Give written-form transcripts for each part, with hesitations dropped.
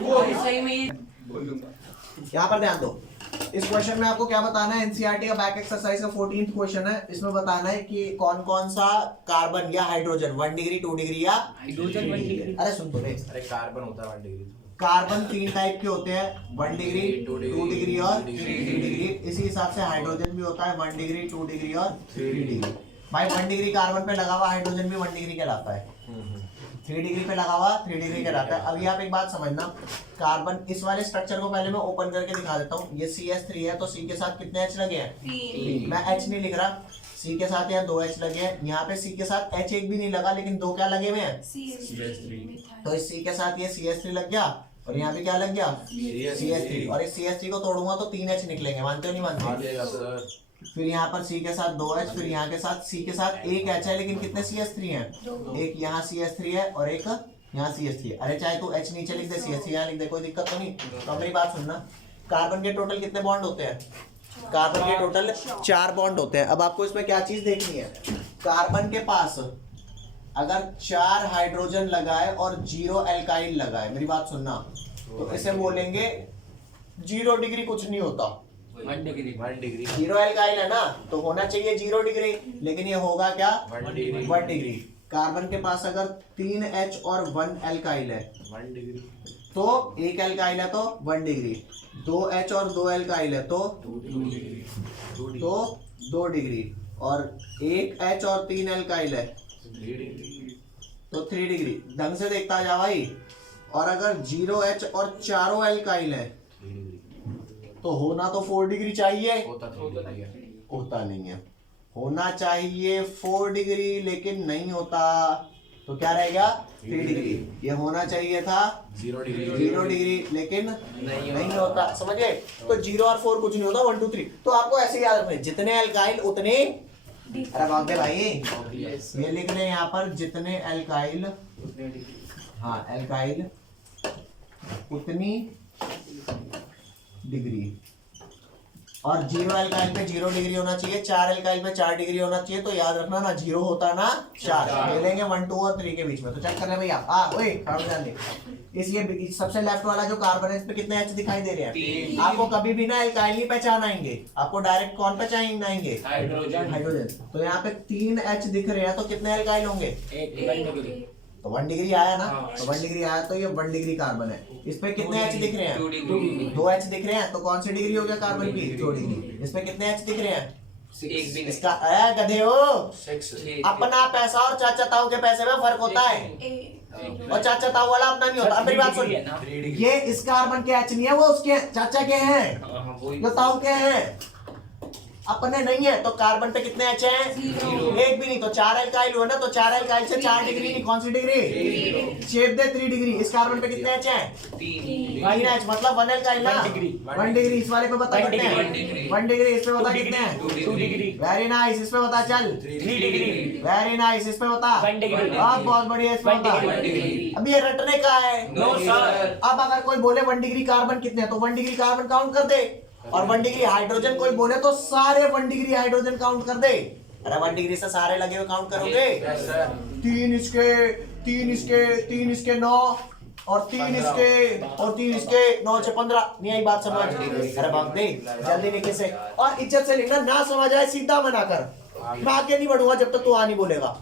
सही में यहाँ पर ध्यान दो, इस क्वेश्चन में आपको क्या बताना है, एनसीईआरटी का बैक एक्सरसाइज का 14th क्वेश्चन है। इसमें बताना है कि कौन कौन सा कार्बन या हाइड्रोजन 1 डिग्री 2 डिग्री या हाइड्रोजन 1 डिग्री। अरे सुन तो ले, अरे कार्बन होता है 1 डिग्री। कार्बन 3 टाइप के होते हैं, 1 डिग्री 2 डिग्री और 3 डिग्री। इसी हिसाब से हाइड्रोजन भी होता है 1 डिग्री 2 डिग्री और 3 डिग्री। भाई 1 डिग्री कार्बन पे लगा हुआ हाइड्रोजन भी 1 डिग्री कहलाता है, 3 डिग्री पे लगा हुआ 3 डिग्री कहलाता है। अभी आप एक बात समझना, कार्बन इस वाले स्ट्रक्चर को पहले मैं ओपन करके दिखा देता हूँ। ये CH3 है तो C के साथ कितने H लगे हैं? 3। मैं H नहीं लिख रहा, C के साथ यहाँ 2 H लगे हैं। यहाँ पे C के साथ H एक भी नहीं लगा, लेकिन 2 क्या लगे हुए हैं? तो इस C के साथ ये CH3 लग गया और यहाँ पे क्या लग गया? CH3। और इस CH3 को तोड़ूंगा तो 3 H निकलेंगे, मानते हो नहीं मानते? फिर यहाँ पर C के साथ 2 H, फिर यहाँ के साथ C के साथ 1 H है, लेकिन कितने CH3 हैं? एक यहाँ CH3 है और एक यहाँ CH3 है। अरे चाहे तू H नीचे लिख दे, CH3 यहाँ लिख दे, कोई दिक्कत तो नहीं। तो मेरी बात सुनना, कार्बन के टोटल कितने बॉन्ड होते हैं? कार्बन के टोटल 4 बॉन्ड होते हैं। अब आपको इसमें क्या चीज देखनी है, कार्बन के पास अगर 4 हाइड्रोजन लगाए और 0 एल्काइल लगाए, मेरी बात सुनना, तो इसे बोलेंगे 0 डिग्री कुछ नहीं होता। 1 डिग्री 0 एल्काइल है ना, तो होना चाहिए 0 डिग्री, लेकिन ये होगा क्या? 1 डिग्री। कार्बन के पास अगर 3 H और 1 एल्काइल है 1 डिग्री, तो 1 एल्काइल है तो 1 डिग्री, 2 H और 2 एल्काइल है तो 2 डिग्री, और 1 H और 3 एल्काइल है तो 3 डिग्री। ढंग से देखता जा भाई। और अगर 0 H और चारों एल्काइल है तो होना तो 4 डिग्री चाहिए, होता नहीं है। होना चाहिए 4 डिग्री लेकिन नहीं होता, तो क्या रहेगा? 3 डिग्री। ये होना चाहिए था 0 डिग्री लेकिन नहीं होता, समझे? तो 0 और 4 कुछ नहीं होता, 1 2 3। तो आपको ऐसे याद रखना, जितने एल्काइल उतने, अरे भाग दे भाई, ये लिख ले यहाँ पर, जितने एल्काइल, हाँ एल्काइल उतनी डिग्री। और 0 एल्काइल पे 0 डिग्री होना चाहिए, 4 एल्काइल पे 4 डिग्री होना चाहिए। तो याद रखना ना 0 होता ना 4, मिलेंगे 1 2 और 3 के बीच में। तो चेक कर रहे भैया, ओए ध्यान दे, इसलिए सबसे लेफ्ट वाला जो कार्बन है इस पे कितने H दिखाई दे रहे हैं? आपको कभी भी ना एल्काइल नहीं पहचान आएंगे, आपको डायरेक्ट कौन पहचान आएंगे? हाइड्रोजन। तो यहाँ पे 3 H दिख रहे हैं तो कितने एल्काइल होंगे? 1 डिग्री। तो 1 डिग्री आया ना, तो 1 डिग्री आया तो ये 1 डिग्री कार्बन है। इस पे कितने H दिख रहे हैं? 2 H दिख रहे हैं, तो कौन सी डिग्री हो गया कार्बन की? 2 डिग्री। इस पे कितने H दिख रहे हैं? 1 भी इसका गधे हो, अपना पैसा और चाचा ताऊ के पैसे में फर्क होता है, और चाचा ताऊ वाला अपना नहीं होता। अब मेरी बात सुन, ये इस कार्बन के H नहीं है, वो उसके चाचा के हैं, जो ताऊ के हैं, अपने नहीं है। तो कार्बन पे कितने H हैं? 1 भी नहीं। तो 4 एल्काइल हुआ ना, तो 4 एल्काइल से 4 डिग्री नहीं, कौन सी डिग्री? शेप दे 3 डिग्री। इस कार्बन पे कितने H हैं? 3 H, मतलब 1 एल्काइल ना, 1 डिग्री। इस वाले पे बता कितने हैं? 1 डिग्री। इस पे बता कितने हैं? 2 डिग्री। Very nice. इस पे बता चल 3 डिग्री। Very nice. इस पे बता 1 डिग्री। बहुत बढ़िया। इस पे बता 1 डिग्री। अब ये रटने का है। No sir. अब अगर कोई बोले 1 डिग्री कार्बन कितने हैं, तो 1 डिग्री कार्बन काउंट कर दे, और 1 डिग्री हाइड्रोजन कोई बोले तो सारे 1 डिग्री हाइड्रोजन काउंट कर दे। अरे 1 डिग्री से सारे लगे हुए काउंट करोगे? 3 इसके, 3 इसके, 3 इसके 9, और 3 इसके, और 3 इसके 9 से 15। नहीं आई बात समझ? अरे भाग दे जल्दी लिखे से, और इज्जत से लिखना, ना समझ आए सीधा मना कर, मैं आगे नहीं बढ़ूंगा जब तक तू आ नहीं बोलेगा।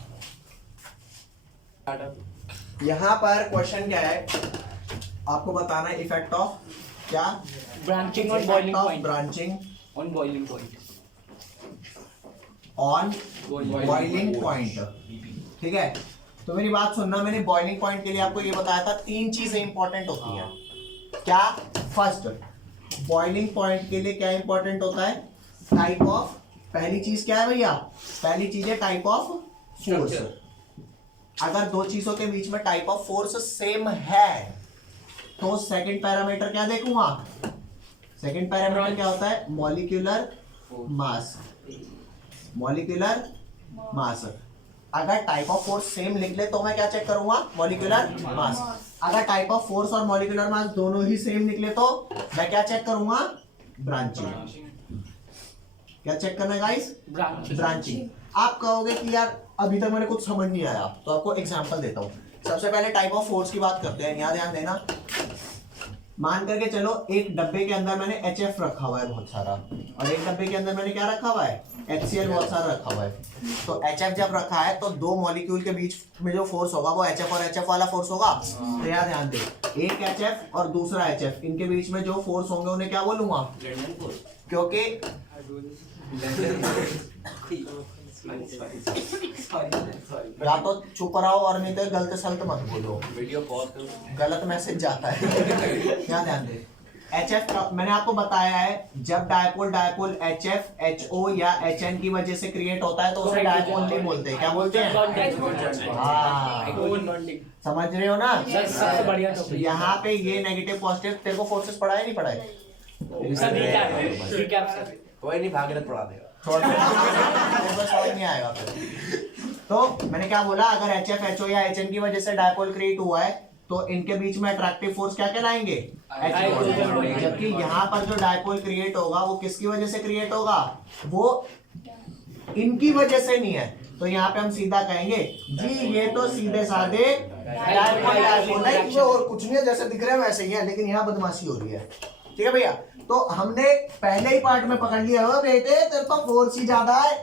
यहाँ पर क्वेश्चन क्या है, आपको बताना है इफेक्ट ऑफ क्या? Branching on boiling point. Branching on boiling point. On boiling point, ठीक है? तो मेरी बात सुनना, मैंने बॉइलिंग पॉइंट के लिए आपको ये बताया था 3 चीजें इंपॉर्टेंट होती हैं। क्या? फर्स्ट, बॉइलिंग पॉइंट के लिए क्या इंपॉर्टेंट होता है? टाइप ऑफ, पहली चीज क्या है भैया? पहली चीज है टाइप ऑफ फोर्स। अगर 2 चीजों के बीच में टाइप ऑफ फोर्स सेम है तो सेकंड पैरामीटर क्या देखूंगा? सेकंड पैरामीटर क्या होता है? Molecular mass. Molecular mass. अगर टाइप ऑफ फोर्स सेम लिख ले तो मैं क्या चेक करूंगा? Molecular mass. अगर टाइप ऑफ फोर्स और मॉलिक्यूलर मास दोनों ही सेम निकले तो मैं क्या चेक करूंगा? ब्रांचिंग। क्या चेक करना है गाइस? ब्रांचिंग। आप कहोगे कि यार अभी तक मैंने कुछ समझ नहीं आया, तो आपको एग्जांपल देता हूं। सबसे पहले टाइप ऑफ फोर्स की बात करते हैं। यहाँ ध्यान देना, मान करके चलो एक डब्बे के अंदर मैंने HF रखा हुआ है बहुत सारा, और एक डब्बे के अंदर मैंने क्या रखा हुआ है, HCl बहुत सारा रखा हुआ है। तो HF जब रखा है तो दो मॉलिक्यूल के बीच में जो फोर्स होगा वो HF और HF वाला फोर्स होगा। तो यार ध्यान दे, एक HF और दूसरा HF, इनके बीच में जो फोर्स होंगे उन्हें क्या बोलूंगा, क्योंकि या तो चुप रहो और नहीं तो गलत सलत मत बोलो, वीडियो पॉज करो, गलत मैसेज जाता है। क्या ध्यान दे, HF का मैंने आपको बताया है, जब डायपोल HF, HO या HN की वजह से क्रिएट होता है तो उसे डायपोल नहीं बोलते, क्या बोलते हैं? हाँ, समझ रहे हो ना? सबसे बढ़िया टॉपिक। यहाँ पे ये नेगेटिव पॉजिटिव, तेरे को फोर्सेस पढ़ा है नहीं पढ़ा है? Sir recap sir. कोई नहीं, भागीरथ पढ़ा देगा। समझ नहीं आएगा फिर। तो मैंने क्या बोला, अगर HF, HO या HN की वजह से डायपोल क्रिएट हुआ है तो इनके बीच में अट्रैक्टिव फोर्स क्या कहलाएंगे, जबकि यहाँ पर जो डायपोल क्रिएट होगा वो किसकी वजह से क्रिएट होगा, वो इनकी वजह से नहीं है। तो यहाँ पे हम सीधा कहेंगे जी ये तो सीधे साधे डायपोल है, और कुछ नहीं है, जैसे दिख रहे हैं वैसे ही है, लेकिन यहाँ बदमाशी हो रही है। ठीक है भैया, तो हमने पहले ही पार्ट में पकड़ लिया हो बेटे, तेरे तो फोर्स ही ज्यादा है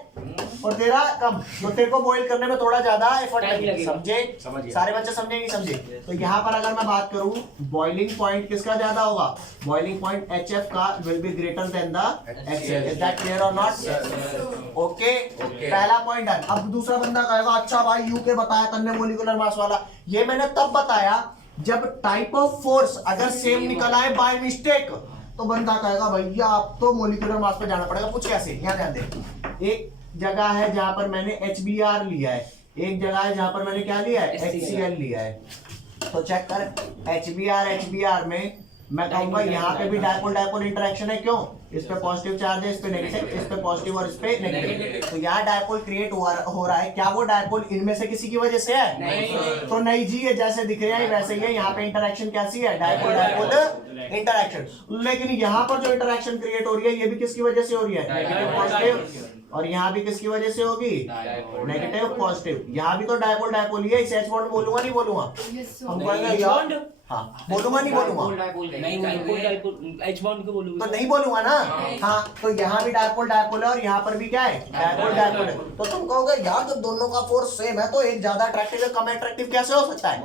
और तेरा कम, तो तेरे को बॉईल करने में थोड़ा ज्यादा एफर्ट लगेगा। समझे? सारे बच्चे समझे नहीं समझे? तो यहाँ पर अगर मैं बात करूं, बॉइलिंग पॉइंट किसका ज्यादा होगा, बॉइलिंग पॉइंट HF का will be greater than the HCl। Is that clear और नॉट? ओके, पहला पॉइंट है। अब दूसरा बंदा कहेगा अच्छा भाई यू के बताया तन्ने मोलिकुलर मास वाला, ये मैंने तब बताया जब टाइप ऑफ फोर्स अगर सेम निकल आए बाय मिस्टेक, तो बंदा कहेगा भैया अब तो मोलिकुलर मास पे जाना पड़ेगा। पूछ कैसे? यहाँ ध्यान दे, एक जगह है जहां पर मैंने HBr लिया है, एक जगह है जहां पर मैंने क्या लिया है, HCl लिया है। तो चेक कर, HBr में मैं कहूंगा यहाँ पे भी डायपोल इंटरेक्शन है, क्यों, इस पे पॉजिटिव चार्ज है, इस पे नेगेटिव, इस पे पॉजिटिव और इस पे नेगेटिव। तो यहाँ डायपोल क्रिएट हो रहा है, क्या वो डायपोल इनमें से किसी की वजह से है? नहीं। तो नहीं जी, ये जैसे दिख रहे हैं वैसे ही है, यहाँ पे इंटरेक्शन कैसी है, डायपोल इंटरेक्शन। लेकिन यहाँ पर जो इंटरेक्शन क्रिएट हो रही है ये भी किसकी वजह से हो रही है, नेगेटिव पॉजिटिव, और यहाँ भी किसकी वजह से होगी, नेगेटिव पॉजिटिव। यहाँ भी तो डायपोल ही है, इसे H बॉन्ड बोलूंगा नहीं बोलूंगा, हम कहेंगे यार हाँ बोलूंगा नहीं बोलूंगा, H बॉन्ड को बोलूंगा तो नहीं बोलूंगा ना। हाँ, तो यहाँ भी डायपोल है और यहाँ पर भी क्या है, डायपोल है। तो तुम कहोगे यार जब दोनों का फोर्स सेम है तो एक ज्यादा अट्रैक्टिव है, कम अट्रैक्टिव कैसे हो सकता है?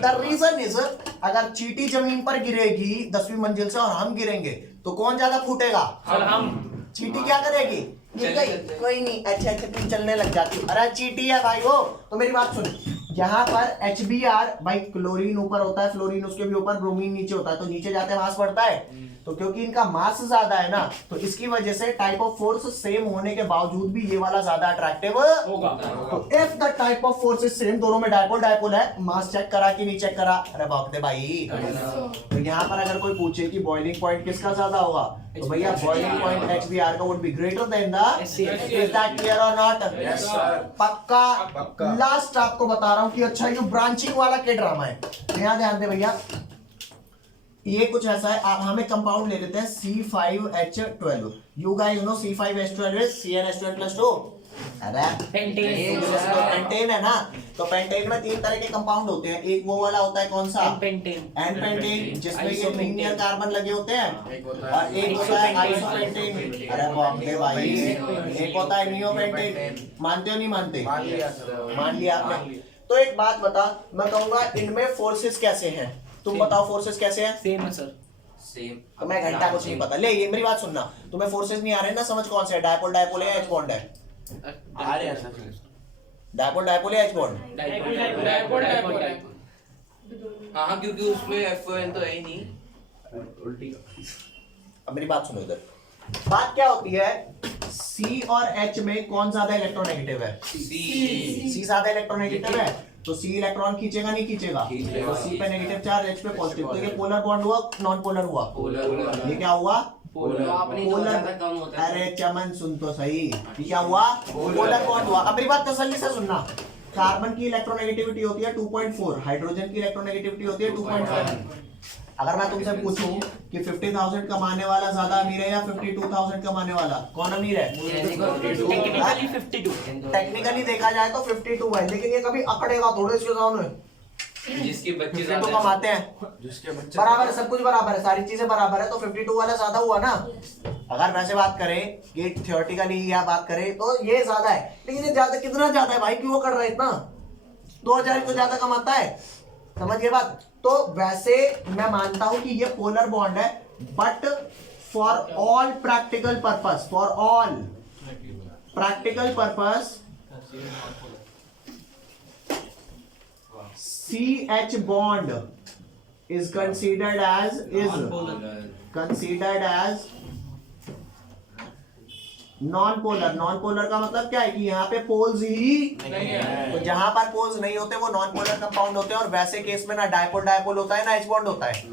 द रीजन इज, अगर चींटी जमीन पर गिरेगी 10वीं मंजिल से और हम गिरेंगे तो कौन ज्यादा फूटेगा? हम। चींटी क्या करेगी, गिर गई कोई नहीं, अच्छा तुम चलने लग जाती, अरे चींटी है भाई वो। तो मेरी बात सुन, यहाँ पर HBr भाई, क्लोरीन ऊपर होता है, फ्लोरीन उसके भी ऊपर, ब्रोमीन नीचे होता है, तो नीचे जाते मास बढ़ता है। तो क्योंकि इनका मास ज्यादा है ना, तो इसकी वजह से टाइप ऑफ फोर्स सेम होने के बावजूद भी ये वाला ज्यादा अट्रैक्टिव होगा। तो if the type of force is same, दोनों में डायपोल है, मास चेक करा कि नहीं चेक करा? अरे बाप रे भाई। तो यहाँ पर अगर कोई पूछे कि बॉइलिंग पॉइंट किसका ज्यादा होगा, तो भैया बॉइलिंग पॉइंट HBr का would be greater than the HCl। Is that clear और नॉट? पक्का। लास्ट आपको बता रहा हूँ कि अच्छा ये ब्रांचिंग वाला क्या ड्रामा है, यहाँ ध्यान दे भैया। ये कुछ ऐसा है, आप हमें कंपाउंड ले लेते हैं C5H12। You guys know C5H12 is CnH2n+2। अरे पेंटेन है ना, तो पेंटेन में 3 तरह के कंपाउंड होते हैं। एक वो वाला होता है कौन सा, एन-पेंटेन, जिसमें ये लीनियर कार्बन लगे होते हैं, और एक होता है आइसोपेंटेन। अरे बाप रे भाई, एक होता है नियोपेंटेन। मानते हो नहीं मानते? मान लिया आपने। तो एक बात बता, मैं कहूंगा इनमें फोर्सेस कैसे हैं, तुम बताओ फोर्सेस कैसे हैं? सेम है सर, सेम। तो मैं घंटा कुछ नहीं पता। ले ये मेरी बात सुनना, तुम्हें फोर्सेस नहीं आ रहे ना समझ, कौन से है, डायपोल है, H बॉन्ड है? आ रहे हैं सर, डायपोल है, H बॉन्ड? हाँ, क्योंकि उसमें FN तो है ही नहीं। उल्टी। अब मेरी बात सुनो इधर, बात क्या होती है, C और H में कौन ज्यादा इलेक्ट्रोनेगेटिव है? C ज्यादा इलेक्ट्रोनेगेटिव है, तो C इलेक्ट्रॉन खींचेगा नहीं खींचेगा? तो C पे नेगेटिव चार्ज, H पे पॉजिटिव, तो ये पोलर बॉन्ड हुआ, नॉन पोलर हुआ? ये क्या हुआ? पोलर। अरे चमन सुन तो सही, ये क्या हुआ? पोलर बॉन्ड हुआ। अब मेरी बात तसल्ली से सुनना, कार्बन की इलेक्ट्रोनेगेटिविटी होती है 2.4, हाइड्रोजन की इलेक्ट्रोनेगेटिविटी होती है 2.5। अगर मैं तुमसे पूछूं कि 50,000 कमाने वाला ज्यादा अमीर है या 52,000 कमाने वाला, कौन अमीर है? टेक्निकली 52। टेक्निकली देखा जाए तो 52 है, लेकिन ये कभी अकड़ेगा थोड़े इसके सामने, जिसके बच्चे 52 ज्यादा कमाते हैं, जिसके बच्चे बराबर है, सब कुछ बराबर है, सारी चीजें बराबर है, तो 52 वाला ज्यादा हुआ ना। अगर वैसे बात करें कि थियोरेटिकली या बात करें तो ये ज्यादा है, लेकिन ये ज्यादा कितना ज्यादा है भाई, क्यों कर रहा है इतना? 2000 तो ज्यादा कमाता है, समझ गए बात? तो वैसे मैं मानता हूं कि ये पोलर बॉन्ड है, but for all practical purpose, for all practical purpose CH bond is considered as non-polar. Non-polar का मतलब क्या है कि यहाँ पे पोल्स ही नहीं है। तो जहां पर पोल्स नहीं होते वो नॉन पोलर कंपाउंड होते हैं, और वैसे केस में ना डायपोल डायपोल होता है ना H बॉन्ड होता है।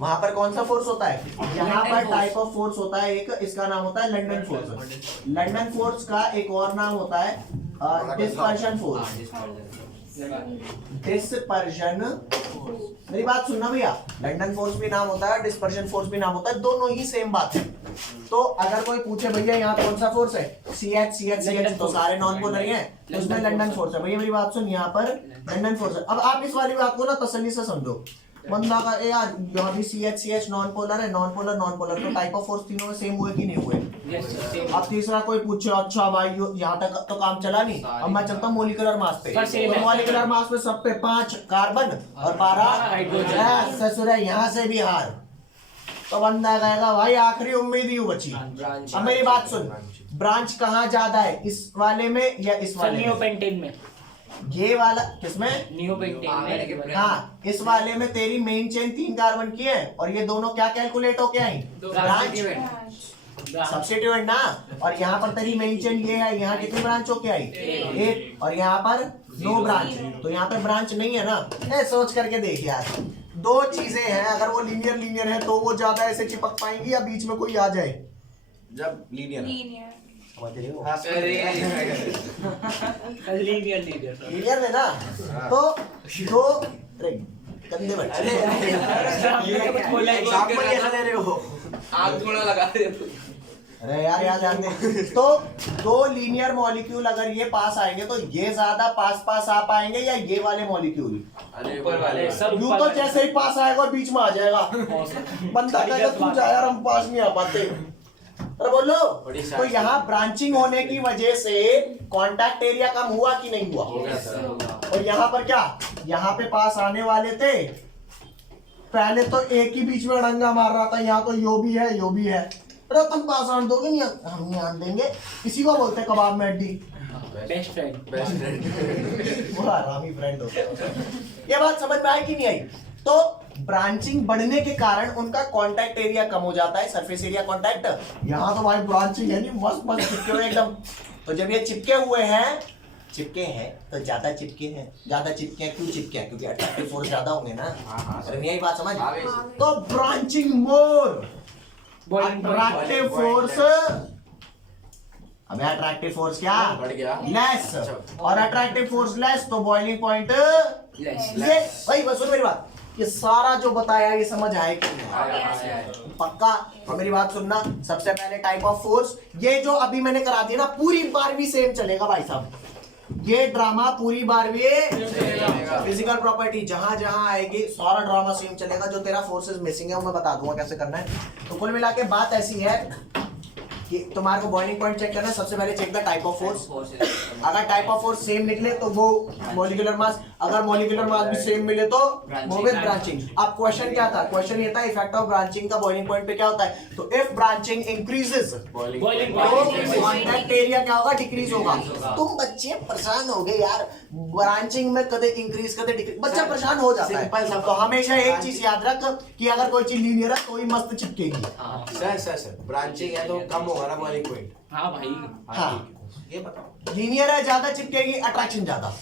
वहां पर कौन सा फोर्स होता है? यहाँ पर टाइप ऑफ फोर्स होता है एक, इसका नाम होता है लंदन फोर्स। लंदन फोर्स का एक और नाम होता है डिस्पर्शन फोर्स। डिस्पर्शन, मेरी बात सुनना भैया, लंदन फोर्स भी नाम होता है, डिस्पर्शन फोर्स भी नाम होता है, दोनों ही सेम बात है। तो अगर कोई पूछे भैया यहाँ कौन सा फोर्स है, CH तो सारे नॉन पोलर ही हैं, तो उसमें लंदन फोर्स है। भैया मेरी बात सुन, यहाँ पर लंदन फोर्स है। अब आप इस वाली बात को ना तसल्ली से समझो, बंदा का यार यहाँ भी CH नॉन पोलर है, नॉन पोलर तो टाइप ऑफ फोर्स तीनों में सेम हुए कि नहीं हुए? अब तीसरा कोई पूछे, अच्छा भाई यहाँ तक तो काम चला नहीं, अब मैं चलता हूँ मोलिकुलर मास पे। तो मोलिकुलर मास पे सब पे 5 कार्बन और 12 हाइड्रोजन, ससुर है यहाँ से भी हार, तो बंदा कहेगा भाई आखिरी उम्मीद ही बची। अब मेरी बात सुन, ब्रांच कहाँ ज्यादा है, इस वाले में या इस वाले में? नियोपेंटेन में, ये वाला किसमें? नियोपेंटेन में। हाँ, इस वाले में तेरी मेन चेन 3 कार्बन की है, और ये दोनों क्या कैलकुलेट होके आई? ब्रांच सब्स्टिट्यूएंट ना। और यहाँ पर तेरी मेन चेन ये है, यहाँ कितनी ब्रांच होके आई? 1, और यहाँ पर 2 ब्रांच, तो यहाँ पे ब्रांच नहीं है ना। सोच करके देख यार, 2 चीजें हैं, अगर वो लीनियर है तो वो ज्यादा ऐसे चिपक पाएंगी, या बीच में कोई आ जाए जब लीनियर लीनियर में ना, तो 2 गंदे बच्चे आग थोड़ा लगा दे। अरे यार याद ध्यान दे। तो 2 लीनियर मॉलिक्यूल अगर ये पास आएंगे तो ये ज्यादा पास आ पाएंगे या ये वाले मॉलिक्यूल? अरे ऊपर वाले सब यूं तो जैसे ही पास आएगा बीच में आ जाएगा, बंदा कहेगा तू जा यार हम पास नहीं आ पाते। अरे बोलो, तो यहाँ ब्रांचिंग होने की वजह से कांटेक्ट एरिया कम हुआ कि नहीं हुआ? और यहाँ पर क्या, यहाँ पे पास आने वाले थे, पहले तो एक ही बीच में डंगा मार रहा था, यहाँ तो यो भी है यो भी है। अरे तुम पास आने दोगे नहीं? हम नहीं आने देंगे। इसी को बोलते हैं कबाब में हड्डी, बेस्ट फ्रेंड। वो आरामी फ्रेंड होता है। ये बात समझ में आई कि नहीं आई? तो ब्रांचिंग बढ़ने के कारण उनका कांटेक्ट एरिया कम हो जाता है, सरफेस एरिया कांटेक्ट। यहाँ तो भाई ब्रांचिंग है नहीं, मस्त मस्त चिपके हुए एकदम। तो जब ये चिपके हुए हैं तो ज्यादा चिपके हैं। क्यों चिपके हैं? क्योंकि अट्रैक्टिव फोर्स ज्यादा होंगे ना। अरे नहीं आई बात समझ? तो ब्रांचिंग मोर, अट्रैक्टिव फोर्स, अबे अट्रैक्टिव फोर्स क्या बढ़ गया, लेस, और अट्रैक्टिव फोर्स लेस तो बॉइलिंग पॉइंट लेस। ये भाई बस सुन मेरी बात, ये सारा जो बताया ये समझ आए कि नहीं? पक्का? तो मेरी बात सुनना, सबसे पहले टाइप ऑफ फोर्स, ये जो अभी मैंने करा दिया ना, पूरी बार भी सेम चलेगा भाई साहब। ये ड्रामा पूरी बार भी फिजिकल प्रॉपर्टी जहां जहां आएगी सारा ड्रामा सेम चलेगा। जो तेरा फोर्सेस मिसिंग है वो मैं बता दूंगा कैसे करना है। तो कुल मिला के बात ऐसी है कि तुम्हारे को बॉइलिंग पॉइंट चेक करना है। सबसे पहले check the type of force. अगर टाइप ऑफ फोर्स सेम निकले तो वो मॉलिक्यूलर मास, अगर मॉलिक्यूलर मास भी सेम मिले तो वो विद ब्रांचिंग। अब क्वेश्चन क्या था? क्वेश्चन ये था इफेक्ट ऑफ ब्रांचिंग का बॉइलिंग पॉइंट पे क्या होता है। तो इफ ब्रांचिंग इंक्रीजेस बॉइलिंग तो कांटेक्ट एरिया क्या होगा? डिक्रीज होगा। तुम बच्चे परेशान हो गए यार, ब्रांचिंग में कदे इंक्रीज कदे डिक्रीज, बच्चा परेशान हो जाता है। तो हमेशा एक चीज याद रख कि अगर कोई चीज लीनियर है तो ही मस्त चिपकेगी। सर ब्रांचिंग है तो कम होगा ना बॉइलिंग पॉइंट। हाँ भाई, हाँ ये बताओ, लीनियर है ज्यादा चिपकेगी, अट्रैक्शन ज्यादा।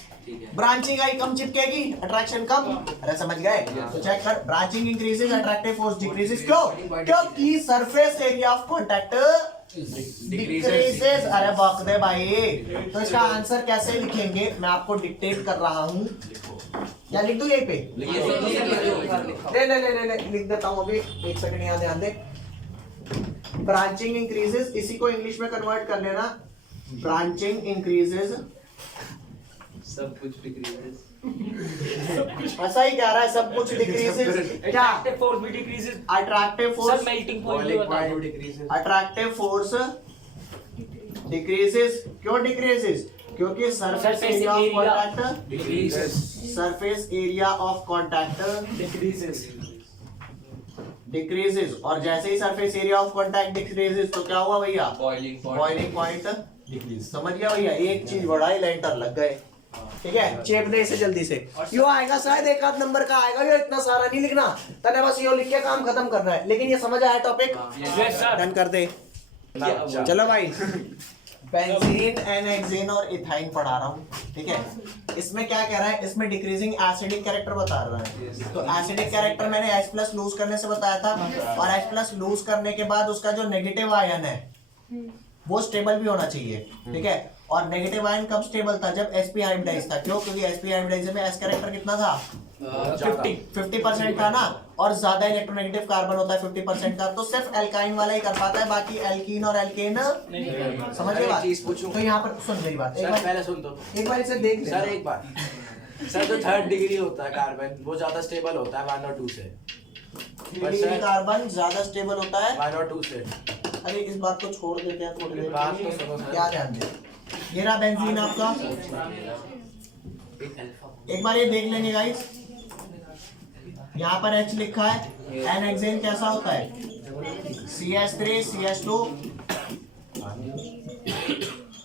ब्रांचिंग आई कम चिपकेगी, अट्रैक्शन कम। अरे समझ गए? तो चेक कर, branching increases, attractive force decreases. क्यों? क्योंकि surface area of contact decreases. अरे बक दे भाई। तो इसका आंसर कैसे लिखेंगे मैं आपको डिक्टेट कर रहा हूं, या लिख दूं यहीं पे? ले लिख देता हूं अभी, एक सेकंड यहाँ ध्यान दे। ब्रांचिंग इंक्रीजेस, इसी को इंग्लिश में कन्वर्ट कर लेना। ब्रांचिंग इंक्रीजेस, सब कुछ डिक्रीजेस, ऐसा ही कह रहा है, सब कुछ डिक्रीजेस। क्या Attractive force भी decreases. Attractive sir force? melting point भी Boiling बता दो. point decreases. Attractive force decreases. क्यों डिक्रीजेस? क्योंकि surface Surface area of area contact, decreases. Surface area of contact Decreases. Decreases. और जैसे ही surface area of contact decreases तो क्या हुआ भैया? Boiling boiling point decrease. समझ गया भैया? एक चीज बढ़ाई, लेंटर लग गए। ठीक है, चेप दे इसे जल्दी से। यो आएगा शायद एक आध नंबर का आएगा, ये इतना सारा नहीं लिखना, तने बस यो लिख के काम खत्म करना है। लेकिन ये समझ आया टॉपिक? Yes, sir. डन कर दे। चलो भाई, बेंजीन, एन-हेक्सेन और इथाइन पढ़ा रहा हूँ। ठीक है, इसमें क्या कह रहा है? इसमें डिक्रीजिंग एसिडिक कैरेक्टर बता रहा है। तो एसिडिक कैरेक्टर मैंने H+ लूज करने से बताया था, और H+ लूज करने के बाद उसका जो नेगेटिव आयन है वो स्टेबल भी होना चाहिए। ठीक है, और नेगेटिव आयन कब स्टेबल था? जब sp हाइब्रिडाइज था। क्यों? क्योंकि sp हाइब्रिडाइज में S कैरेक्टर कितना था? 50% था ना, और ज्यादा इलेक्ट्रोनेगेटिव कार्बन होता है 50% का, तो सिर्फ एल्काइन वाला ही कर पाता है, बाकी एल्कीन और एल्केन समझ गए बात? चीज पूछूं? तो यहाँ पर सुन मेरी बात, सर पहले सुन तो। एक बार इसे देख ले सर एक बार, सर जो 3rd डिग्री होता है कार्बन वो ज्यादा स्टेबल होता है 1 और 2 से। 3 डिग्री कार्बन ज्यादा स्टेबल होता है 1 और 2 से। अरे इस बात को छोड़ देते हैं थोड़ी देर बात के तो लिए। सुनो सर। क्या ध्यान दे? ये रहा बेंजीन आपका, एक बार ये देख लेंगे गाइस। यहाँ पर H लिखा है, एन-हेक्सेन कैसा होता है? CH3 CH2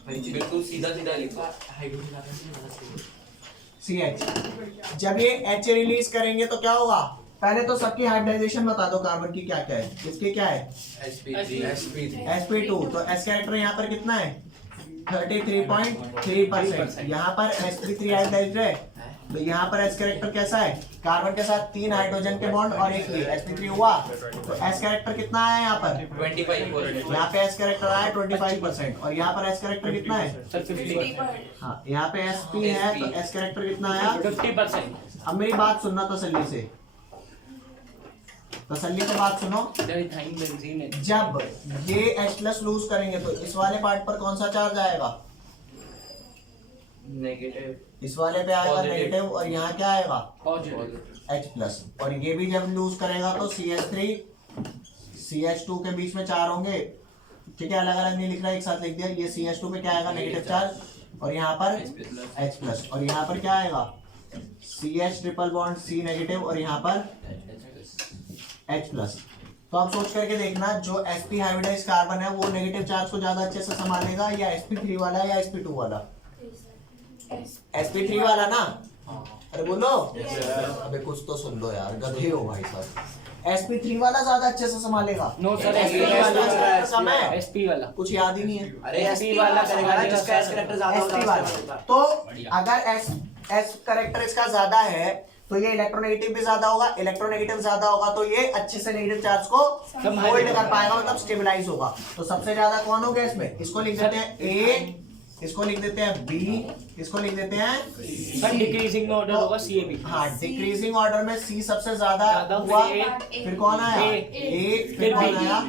बिल्कुल सीधा सीधा लिखो. CH। जब ये H रिलीज करेंगे तो क्या होगा? पहले तो सबकी हाइब्रिडाइजेशन बता दो कार्बन की क्या क्या है। इसकी क्या है? sp2। तो S कैरेक्टर यहाँ पर कितना है? 33.3%। यहाँ पर sp3 हाइब्रिडाइज्ड है, तो यहाँ पर S कैरेक्टर कैसा है? कार्बन के साथ 3 हाइड्रोजन के बॉन्ड और एक sp3 हुआ, तो S कैरेक्टर कितना आया यहाँ पर? 25%. यहाँ पे S कैरेक्टर आया 25%, और यहाँ पर S कैरेक्टर कितना है? सर 50. हाँ, यहाँ पे sp है तो S कैरेक्टर कितना आया? 50%. अब मेरी बात सुनना तसल्ली से, तसल्ली से बात सुनो। There is ethyl benzene है. जब ये H+ लूज करेंगे तो इस वाले पार्ट पर कौन सा चार्ज आएगा? नेगेटिव. इस वाले पे आएगा Positive. नेगेटिव, और यहाँ क्या आएगा? Positive. H+। और ये भी जब लूज करेगा तो CH3 CH2 के बीच में 4 होंगे। ठीक है, अलग अलग नहीं लिख रहा, एक साथ लिख दिया। ये CH2 पे क्या आएगा? नेगेटिव चार्ज, और यहाँ पर H+, और यहाँ पर क्या आएगा? CH triple bond C negative, और यहाँ पर H+। तो आप सोच करके देखना, जो sp हाइब्रिडाइज कार्बन है वो नेगेटिव चार्ज को ज्यादा अच्छे से संभालेगा, या sp3 वाला या sp2 वाला? sp3 वाला ना? अरे बोलो। अबे कुछ तो सुन लो यार, गधे हो भाई साहब। sp3 वाला ज्यादा अच्छे से संभालेगा। No sir, sp वाला कम है, SP वाला. कुछ याद ही नहीं है। अरे SP SP वाला करेगा ना जिसका S कैरेक्टर ज्यादा होता sp है वाला। तो अगर S कैरेक्टर इसका ज्यादा है तो ये इलेक्ट्रोनेगेटिव भी ज्यादा होगा, इलेक्ट्रोनेगेटिव ज्यादा होगा तो ये अच्छे से नेगेटिव चार्ज को होल्ड कर पाएगा, मतलब स्टेबलाइज होगा। तो सबसे ज्यादा कौन हो गया इसमें? इसको लिख देते हैं A, इसको लिख देते हैं B, इसको लिख देते हैं सर डिक्रीजिंग में ऑर्डर होगा CAB. हाँ, डिक्रीजिंग ऑर्डर में C सबसे ज्यादा ज्यादा, हुआ, फिर फिर कौन आया? A, फिर कौन B. आया? B।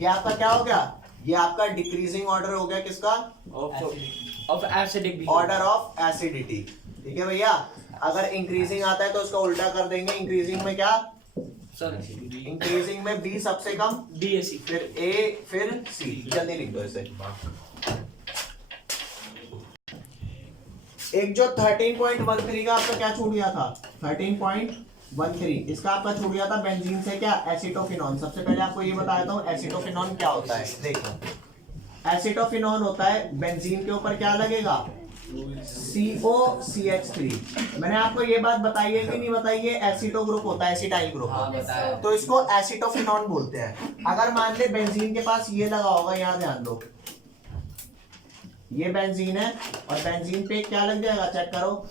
ये आपका क्या हो गया? ये आपका डिक्रीजिंग ऑर्डर हो गया किसका? Of acidic. Order of acidity. ठीक है भैया, अगर इंक्रीजिंग आता है तो उसका उल्टा कर देंगे। इंक्रीजिंग में क्या? सर इंक्रीजिंग में B सबसे कम, BAC. फिर A, फिर C। जल्दी लिख दो इसे। एक जो 13.13 का आपका क्या छूट गया था? 13.13 इसका आपका छूट गया था बेंजीन से क्या? एसिटोफिनॉन। सबसे पहले आपको ये बताया था एसिटोफिनॉन क्या होता है। देखो, एसिटोफिनॉन होता है बेंजीन के ऊपर क्या लगेगा? COCH3। मैंने आपको ये बात बताई है कि नहीं बताई है? एसिटो ग्रुप होता है, एसिटाइल ग्रुप। तो इसको एसिटोफिनॉन बोलते हैं। अगर मान ले बेंजीन के पास ये लगा होगा, यहाँ ध्यान दो, ये बेंजीन है और बेंजीन पे क्या लग जाएगा? चेक करो,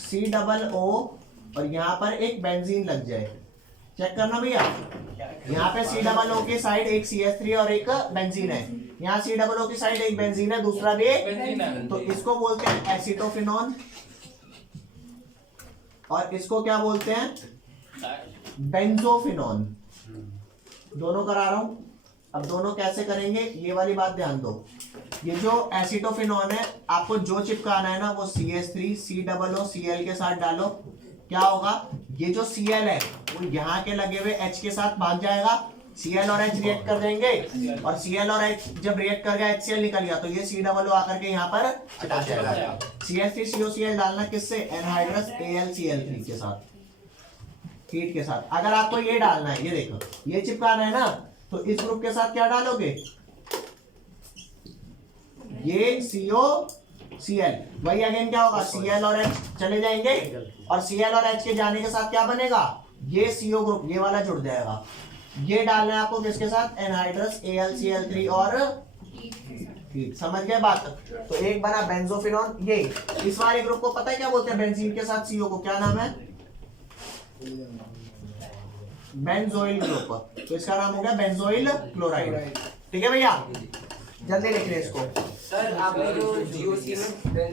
COO, और यहाँ पर एक बेंजीन लग जाए। चेक करना भैया, यहाँ पे COO की साइड एक CH3 और एक बेंजीन है, यहाँ COO की साइड एक बेंजीन है, दूसरा भी एक, तो इसको बोलते हैं एसिटोफिनॉन। और इसको क्या बोलते हैं? बेंजोफिनॉन। दोनों करा रहा हूं। अब दोनों कैसे करेंगे ये वाली बात ध्यान दो। ये जो एसिटोफिनॉन है, आपको जो चिपकाना है ना वो CH3 COOCl के साथ डालो। क्या होगा, ये जो Cl है वो यहाँ के लगे हुए H के साथ भाग जाएगा, Cl और H रिएक्ट कर देंगे, और Cl और H जब रिएक्ट कर गया HCl निकल गया तो ये COO आकर के यहाँ पर अटैच जाएगा। CH3 COCl डालना किससे, एनहाइड्रस AlCl3 के साथ, हीट के साथ। अगर आपको ये डालना है, ये देखो ये चिपकाना है ना, तो इस ग्रुप के साथ क्या डालोगे, ये COCl, वही अगेन क्या होगा, Cl और H चले जाएंगे, और Cl और H के जाने के साथ क्या बनेगा, ये CO ग्रुप ये वाला जुड़ जाएगा। ये डालना है आपको किसके साथ, एनहाइड्रस AlCl3 और हीट। समझ गए बात। तो एक बना बेंजोफिनॉन, ये इस वाले ग्रुप को पता है क्या बोलते हैं, बेंजीन के साथ CO को क्या नाम है, बेंजोइल ग्रुप। तो इसका नाम हो गया बेंजोइल क्लोराइड। ठीक है भैया, जल्दी लिख ले इसको। सर आपने जो GOC में